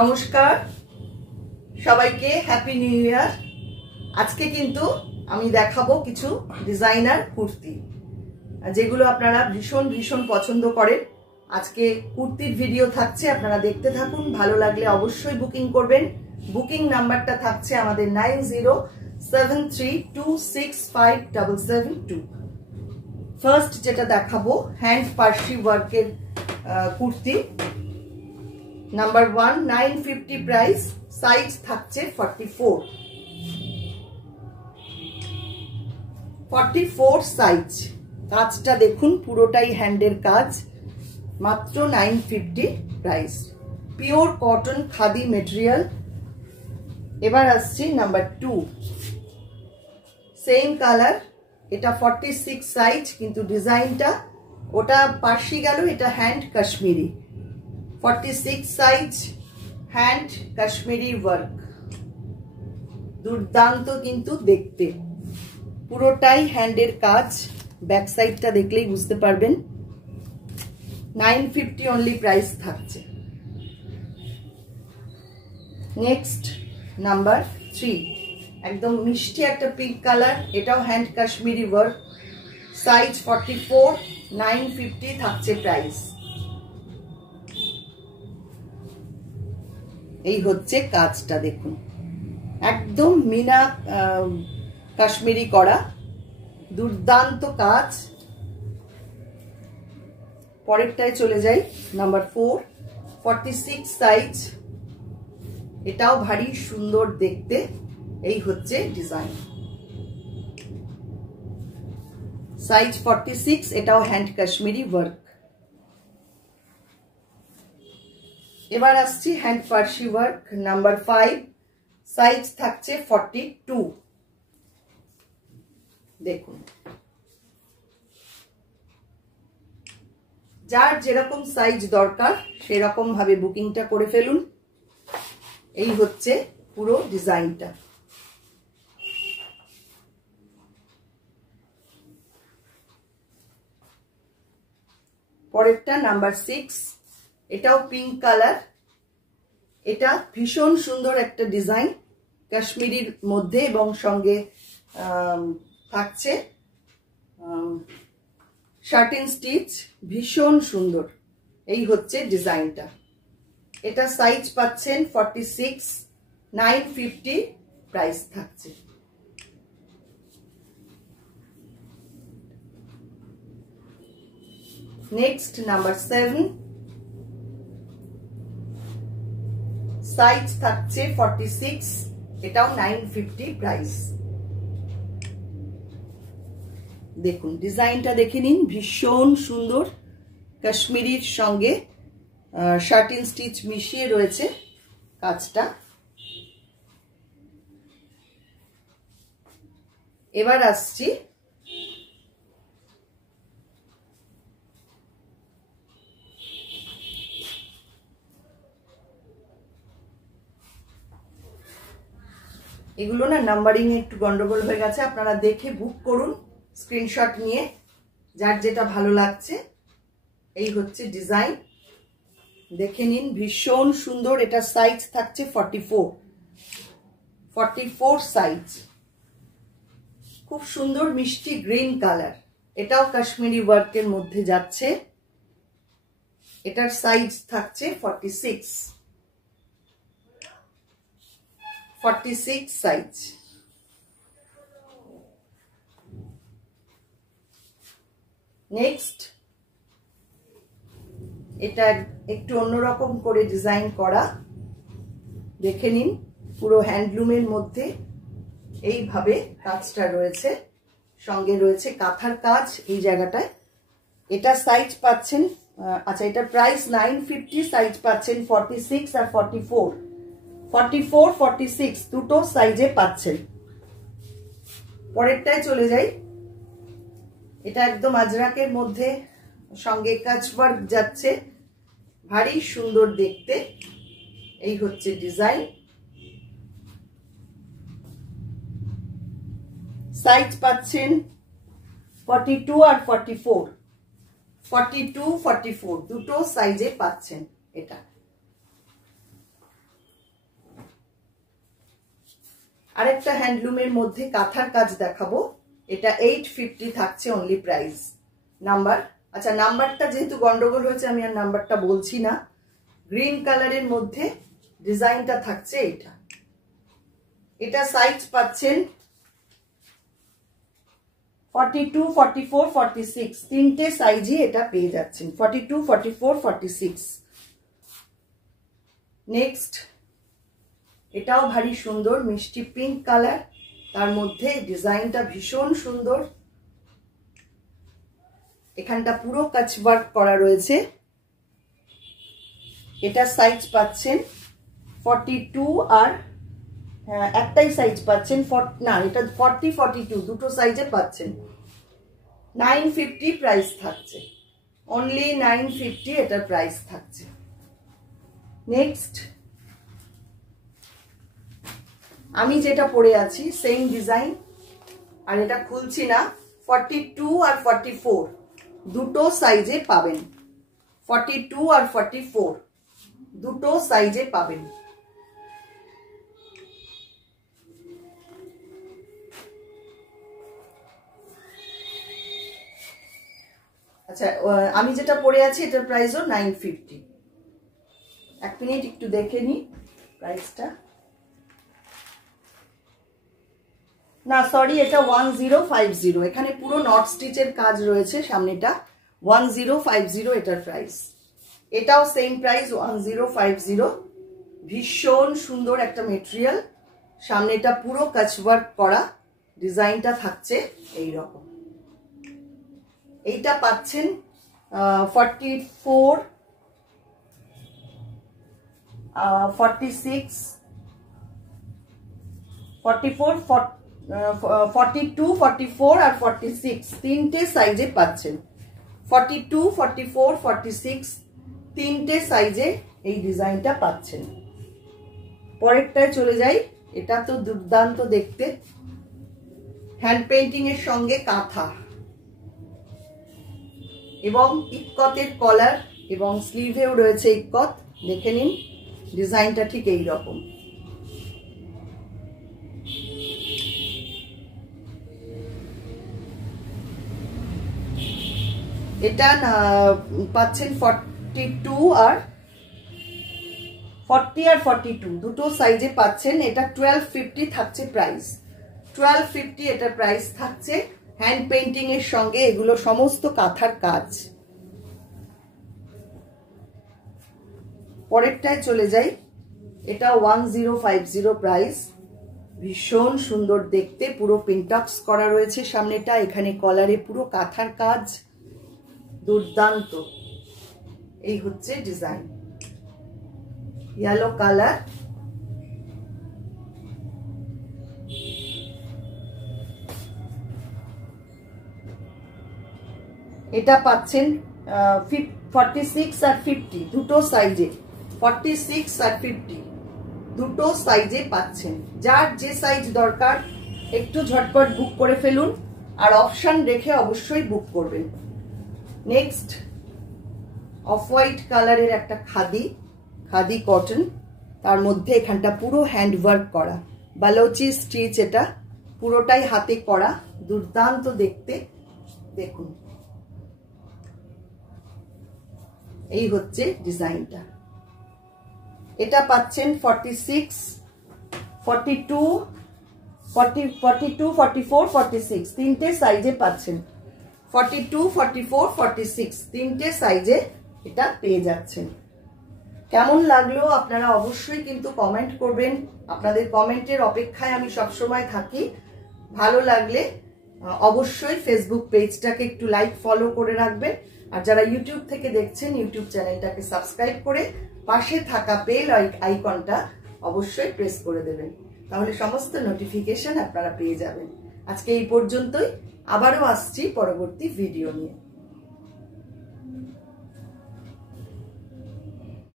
নমস্কার সবাইকে, happy new year. আজকে কিন্তু আমি দেখাবো কিছু ডিজাইনার কুর্তি যেগুলো আপনারা ভীষণ ভীষণ পছন্দ করেন। আজকে কুর্তির ভিডিও থাকছে, আপনারা দেখতে থাকুন। ভালো লাগলে অবশ্যই বুকিং করবেন। বুকিং নাম্বারটা থাকছে আমাদের 9073265772। ফার্স্ট যেটা দেখাবো হ্যান্ড পার্সি ওয়ার্কের কুর্তি, নাম্বার 1, 950 প্রাইস, সাইজ থাকছে 44 সাইজ। কাজটা দেখুন, পুরোটাই হ্যান্ডের কাজ, মাত্র 950 price, pure cotton khadi material. এবার আসছি নাম্বার 2, সেম কালার, এটা 46 সাইজ, কিন্তু ডিজাইনটা ওটা পার্সি গেল, এটা hand Kashmiri. 46 size, hand Kashmiri work, দুর্দান্ত কিন্তু দেখতে, পুরোটাই হ্যান্ডের কাজ। ব্যাক সাইডটা দেখলেই বুঝতে পারবেন। 950 অনলি প্রাইস থাকছে। নেক্সট নাম্বার 3, একদম মিষ্টি একটা পিঙ্ক কালার, এটাও হ্যান্ড কাশ্মীরি ওয়ার্ক, সাইজ 44, 950 থাকছে প্রাইস। এই হচ্ছে কাজটা দেখুন, একদম মিনা কাশ্মীরি করা, দুর্দান্ত কাজ। পরেরটায় চলে যাই, নাম্বার 4, 46 সাইজ, এটাও ভারী সুন্দর দেখতে। এই হচ্ছে ডিজাইন, সাইজ 46, এটাও হ্যান্ড কাশ্মীরি ওয়ার্ক। এবার আসছি hand Parsi work, number 5, size থাকছে 42। দেখুন, যার যেরকম সাইজ দরকার সেরকম ভাবে বুকিংটা করে ফেলুন। এই হচ্ছে পুরো ডিজাইনটা। পরেরটা নাম্বার 6, এটাও পিঙ্ক কালার, এটা ভীষণ সুন্দর একটা ডিজাইন, কাশ্মীরির মধ্যে, এবং সঙ্গে থাকছে শার্টিন স্টিচ, ভীষণ সুন্দর। এই হচ্ছে ডিজাইনটা, এটা সাইজ পাচ্ছেন 46, 950 প্রাইস থাকছে। নেক্সট নাম্বার 7, সাইজ থাকছে 46, এটাও 950 প্রাইস। দেখুন ডিজাইনটা দেখে নিন, ভীষণ সুন্দর, কাশ্মীরির সঙ্গে শার্টিন স্টিচ মিশিয়ে রয়েছে কাজটা। এবার আসছি এগুলো না নাম্বারিং একটু গন্ডগোল হয়ে গেছে, আপনারা দেখে বুক করুন স্ক্রিনশট নিয়ে, যার যেটা ভালো লাগছে। এই হচ্ছে ডিজাইন, দেখে নিন, ভীষণ সুন্দর। এটা সাইজ থাকছে 44 সাইজ, খুব সুন্দর মিষ্টি গ্রিন কালার, এটাও কাশ্মীরি ওয়ার্কের মধ্যে যাচ্ছে। এটার সাইজ থাকছে 46 সাইজ। নেক্সট, এটা একটু অন্যরকম করে ডিজাইন করা, দেখে নিন, পুরো হ্যান্ডলুমের মধ্যে এইভাবে কাজটা রয়েছে, সঙ্গে রয়েছে কাঁথার কাজ এই জায়গাটায়। এটা সাইজ পাচ্ছেন, আচ্ছা, এটার প্রাইস 950, সাইজ পাচ্ছেন 46 আর 46 দুটো সাইজে পাচ্ছেন। পরেরটায় চলে যাই, এটা একদম আজরাকের মধ্যে, সঙ্গে কাচওয়ার্ক যাচ্ছে, ভারী সুন্দর দেখতে। এই হচ্ছে ডিজাইন, সাইজ পাচ্ছেন 42 আর 44 দুটো সাইজে পাচ্ছেন এটা। আরেকটা হ্যান্ডলুমের মধ্যে কাঁথার কাজ দেখাবো। এটা 850 থাকছে অনলি প্রাইস। নাম্বার, আচ্ছা নাম্বারটা যেহেতু গন্ডগোল হয়েছে আমি আর নাম্বারটা বলছি না। গ্রিন কালারের মধ্যে ডিজাইনটা থাকছে এটা। এটা সাইজ পাচ্ছেন 42, 44, 46 তিনটে সাইজই এটা পেয়ে যাচ্ছেন। 42, 44, 46। নেক্সট, এটাও ভারী সুন্দর, মিষ্টি পিঙ্ক কালার, তার মধ্যে ডিজাইনটা ভীষণ সুন্দর। এখানটা পুরো কাচ ওয়ার্ক করা রয়েছে। এটা সাইজ পাচ্ছেন 42 আর একটাই সাইজ পাচ্ছেন, না এটা 40, 42 দুটো সাইজে পাচ্ছেন। 950 প্রাইস থাকছে, অনলি 950 এটা প্রাইস থাকছে। নেক্সট, আমি যেটা পরে আছি সেম ডিজাইন, আর এটা খুলছি না। 42 আর 44 দুটো সাইজে পাবেন। 42 আর 44 দুটো সাইজে পাবেন। আচ্ছা, আমি যেটা পরে আছি এটার প্রাইসও 950। এক মিনিট একটু দেখে নি প্রাইসটা। না সরি, এটা 1050। এখানে পুরো নট স্টিচের কাজ রয়েছে সামনেটা। 1050 এটার প্রাইস। এটাও সেম প্রাইস 1050। ভীষণ সুন্দর একটা মেটেরিয়াল, সামনেটা পুরো কাচ ওয়ার্ক করা, ডিজাইনটা থাকছে এই রকম। এইটা পাচ্ছেন 44, 46, 44, 42, 44 আর 46 তিনটে সাইজে পাচ্ছেন। 42, 44, 46 তিনটে সাইজে এই ডিজাইনটা পাচ্ছেন। পরেরটায় চলে যাই। এটা তো দুর্দান্ত দেখতে, হ্যান্ড পেইন্টিং এর সঙ্গে কাঁথা এবং ইক্কতের কলার এবং স্লিভেও রয়েছে ইক্কত। দেখে নিন ডিজাইনটা ঠিক এই রকম। এটা পাচ্ছেন 42 আর 40 আর 42 দুটো সাইজে পাচ্ছেন। এটা 1250 থাকছে প্রাইস। 1250 এটা প্রাইস থাকছে। হ্যান্ড পেইন্টিং এর সঙ্গে এগুলো সমস্ত কাঁথার কাজ। পরেরটায় চলে যাই। এটা 1050 প্রাইস। ভীষণ সুন্দর দেখতে, পুরো পিনটক্স করা রয়েছে সামনেটা। এখানে কলারে পুরো কাঁথার কাজ, দুর্দান্ত। এই হচ্ছে ডিজাইন, ইয়েলো কালার। এটা পাচ্ছেন 46 আর 50 দুটো সাইজে। 46 আর 50 দুটো সাইজে পাচ্ছেন। যার যে সাইজ দরকার একটু ঝটপট বুক করে ফেলুন, আর অপশন রেখে অবশ্যই বুক করবেন। নেক্সট, অফ হোয়াইট কালারের একটা খাদি কটন, তার মধ্যে এখানটা পুরো হ্যান্ড ওয়ার্ক করা, বালোচি স্টিচ। এটা পুরোটাই হাতে করা, দুর্দান্ত দেখতে। দেখুন এই হচ্ছে ডিজাইনটা। এটা পাচ্ছেন 46, 42, 44, 46 তিনটে সাইজে পাচ্ছেন। 42, 44, 46 তিনটে সাইজে এটা পেয়ে যাচ্ছেন। কেমন লাগলো আপনারা অবশ্যই কিন্তু কমেন্ট করবেন। আপনাদের কমেন্টের অপেক্ষায় আমি সবসময় থাকি। ভালো লাগলে অবশ্যই ফেসবুক পেজটাকে একটু লাইক ফলো করে রাখবেন। আর যারা ইউটিউব থেকে দেখছেন ইউটিউব চ্যানেলটাকে সাবস্ক্রাইব করে পাশে থাকা বেল আইকনটা অবশ্যই প্রেস করে দেবেন, তাহলে সমস্ত নোটিফিকেশন আপনারা পেয়ে যাবেন। আজকে এই পর্যন্তই, আবারও আসছি পরবর্তী ভিডিও নিয়ে।